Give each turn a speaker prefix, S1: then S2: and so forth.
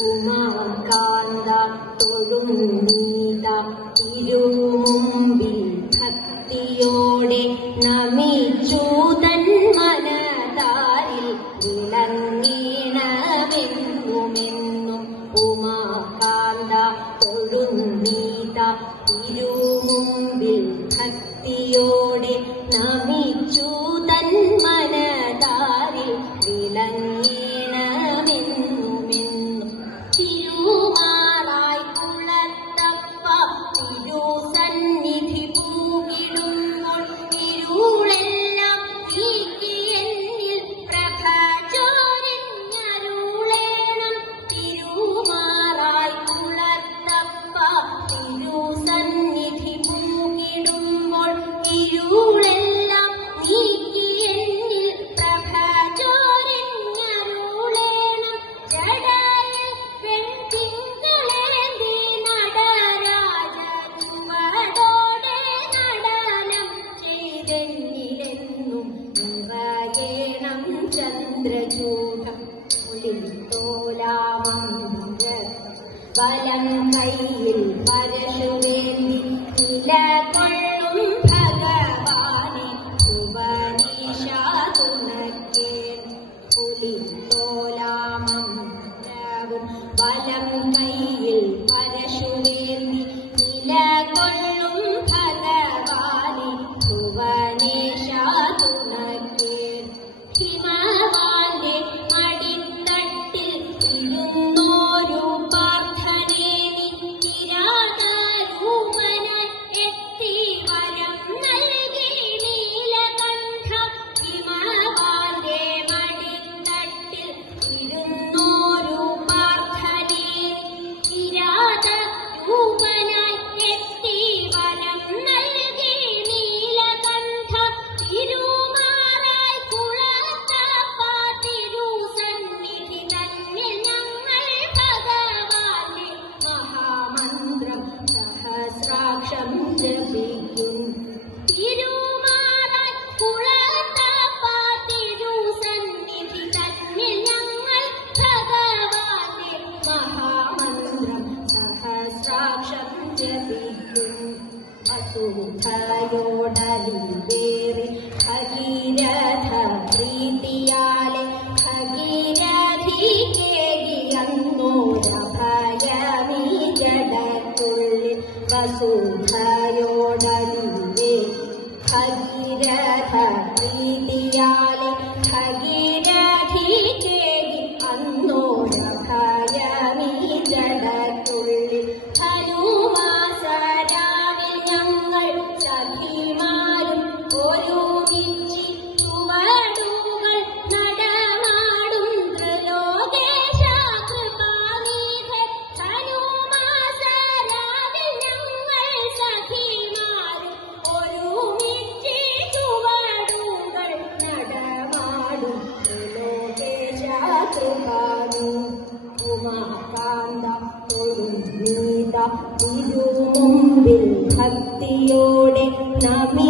S1: ഉമാം കാന്ത തൊഴും ഭക്തിയോടെ നമിച്ചു തന്മനതാരിൽ വിളങ്ങീണമെന്നുമെന്നും ഉമാ കാന്ത തൊഴും ഭക്തിയോടെ നമിച്ചു വലം കയ്യിൽ പരശുവേണ്ടി ക്ഷം ജപിക്കും മഹാമന്ത്രം സഹസ്രാക്ഷം ജപിക്കും. അസുഖയോ योजे फलिरीत्या ഗുരു മുമ്പിൽ ഭക്തിയോടെ നമ